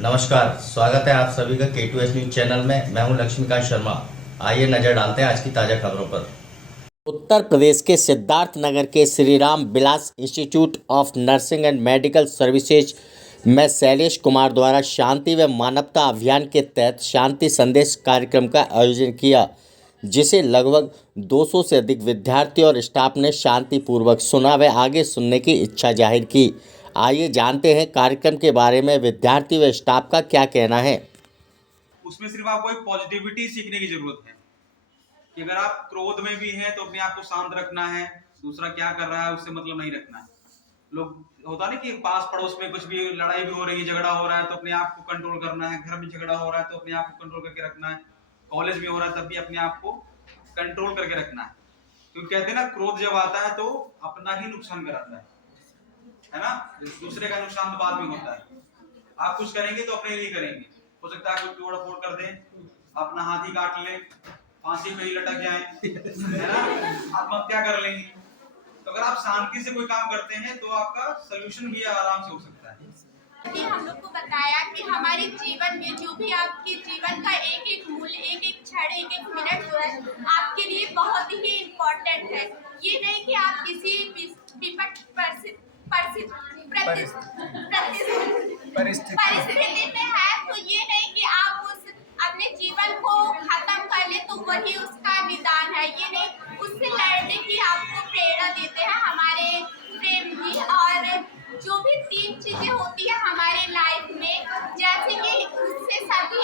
नमस्कार, स्वागत है आप सभी का K2S न्यूज चैनल में। मैं हूं लक्ष्मीकांत शर्मा। आइए नजर डालते हैं आज की ताज़ा खबरों पर। उत्तर प्रदेश के सिद्धार्थनगर के Shri Ram Vilas institute of nursing and medical services में शैलेश कुमार द्वारा शांति व मानवता अभियान के तहत शांति संदेश कार्यक्रम का आयोजन किया, जिसे लगभग 200 से अधिक विद्यार्थी और स्टाफ ने शांतिपूर्वक सुना व आगे सुनने की इच्छा जाहिर की। आइए जानते हैं कार्यक्रम के बारे में विद्यार्थी व स्टाफ का क्या कहना है। उसमें सिर्फ आपको एक पॉजिटिविटी सीखने की जरूरत है कि अगर आप क्रोध में भी हैं तो अपने आप को शांत रखना है, दूसरा क्या कर रहा है उससे मतलब नहीं रखना है। लोग होता नहीं कि पास पड़ोस में कुछ भी लड़ाई भी हो रही है, झगड़ा हो रहा है तो अपने आप को कंट्रोल करना है, घर में झगड़ा हो रहा है तो अपने आप को कंट्रोल करके रखना है, कॉलेज में हो रहा है तब भी अपने आप को कंट्रोल करके रखना है। क्योंकि कहते हैं ना, क्रोध जब आता है तो अपना ही नुकसान कराता है ना, दूसरे का नुकसान तो बाद में होता है। आप कुछ करेंगे तो अपने लिए करेंगे, हो सकता है कोई तोड़ फोड़ कर दे, अपना हाथ ही काट ले, फांसी पे ही लटक जाए, है ना, आत्महत्या कर लेंगे। तो अगर आप शांति से कोई काम करते हैं तो आपका सोल्यूशन भी आराम से हो सकता है। हम लोग को बताया कि हमारे जीवन में जो भी आपके जीवन का एक एक मूल्य, एक एक क्षण, एक एक मिनट जो है आपके लिए बहुत ही इम्पोर्टेंट है। ये नहीं कि आप किसी विपट परिस्थिति में है तो ये नहीं कि आप उस अपने जीवन को खत्म कर ले तो वही उसका निदान है। ये नहीं, उससे लड़ने की आपको प्रेरणा देते हैं हमारे प्रेम जी। और जो भी 3 चीजें होती है हमारे लाइफ में, जैसे कि उससे सभी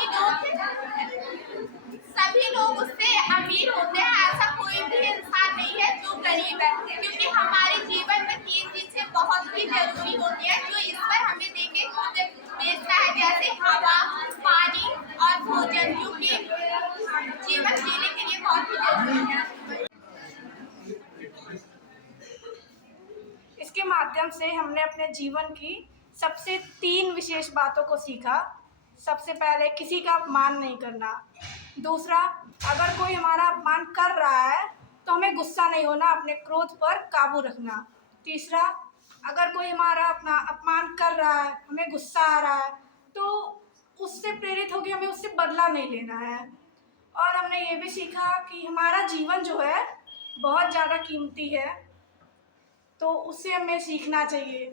लोग उससे अमीर होते हैं, ऐसा कोई भी इंसान नहीं है जो गरीब है। क्योंकि हमारे जीवन में 3 चीजें बहुत ही जरूरी होती है जो ईश्वर हमें देके खुद भेजता है, जैसे हवा, पानी और भोजन, जो कि जीवन जीने के लिए बहुत ही जरूरी है। इसके माध्यम से हमने अपने जीवन की सबसे 3 विशेष बातों को सीखा। सबसे पहले, किसी का अपमान नहीं करना। दूसरा, अगर कोई हमारा अपमान कर रहा है तो हमें गुस्सा नहीं होना, अपने क्रोध पर काबू रखना। तीसरा, अगर कोई हमारा अपना अपमान कर रहा है, हमें गुस्सा आ रहा है, तो उससे प्रेरित होकर हमें उससे बदला नहीं लेना है। और हमने ये भी सीखा कि हमारा जीवन जो है बहुत ज़्यादा कीमती है, तो उससे हमें सीखना चाहिए।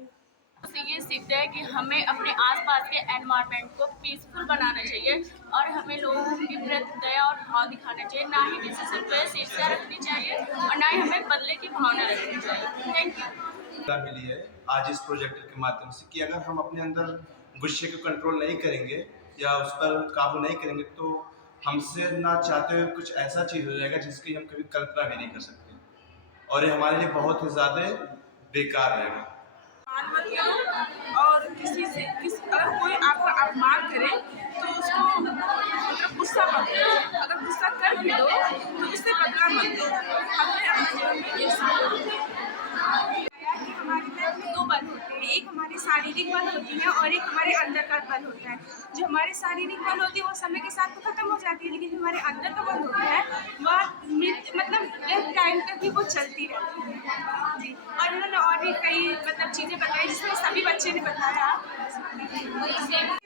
उससे ये सीखते हैं कि हमें अपने आसपास के एनवायरनमेंट को पीसफुल बनाना चाहिए और हमें लोगों के प्रति दया और भाव दिखाना चाहिए, ना ही किसी से द्वेष ईर्ष्या रखनी चाहिए और ना ही हमें बदले की भावना रखनी चाहिए। Thank you. मिली है आज इस प्रोजेक्ट के माध्यम से कि अगर हम अपने अंदर गुस्से को कंट्रोल नहीं करेंगे या उस पर काबू नहीं करेंगे तो हमसे ना चाहते हुए कुछ ऐसा चीज़ हो जाएगा जिसकी हम कभी कल्पना भी नहीं कर सकते, और ये हमारे लिए बहुत ही ज़्यादा बेकार रहेगा। मत करो, और अगर कोई आपका अपमान करे तो उसको मतलब गुस्सा मत करो। अगर गुस्सा कर भी दो तो उससे बदला मत दो। हमने अपने जीवन में ये सीखा कि हमारी लाइफ में 2 बल होते हैं, एक हमारी शारीरिक बल होती है और एक हमारे अंदर का बल होता है। जो हमारी शारीरिक बल होती है वो समय के साथ तो खत्म हो जाती है, लेकिन जो हमारे अंदर का बल होता है वह मतलब डेथ टाइम तक भी वो चलती रहती है जी। और इन्होंने और भी कई मतलब चीज़ें बताई जिसमें सभी बच्चे ने बताया।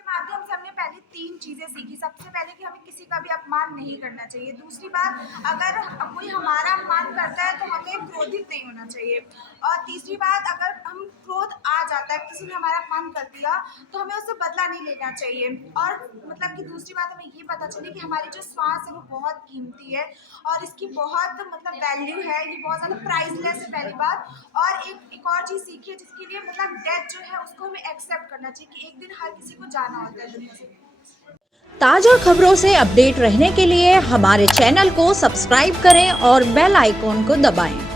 माध्यम से हमने पहले 3 चीज़ें सीखी। सबसे पहले कि हमें किसी का भी अपमान नहीं करना चाहिए। दूसरी बात, अगर कोई हमारा अपमान करता है तो हमें क्रोधित नहीं होना चाहिए। और तीसरी बात, अगर हम क्रोध आ जाता है, किसी ने हमारा अपमान कर दिया तो हमें उससे बदला नहीं लेना चाहिए। और मतलब कि दूसरी बात हमें ये पता चले कि हमारी जो श्वास है वो बहुत कीमती है और इसकी बहुत मतलब वैल्यू है, ये बहुत ज़्यादा प्राइसलेस है, पहली बात। और एक और चीज़ सीखी है जिसके लिए मतलब डेथ जो है उसको हमें एक्सेप्ट करना चाहिए कि एक दिन हर किसी को जाना होता है दुनिया से। ताज़ा खबरों से अपडेट रहने के लिए हमारे चैनल को सब्सक्राइब करें और बेल आइकॉन को दबाएं।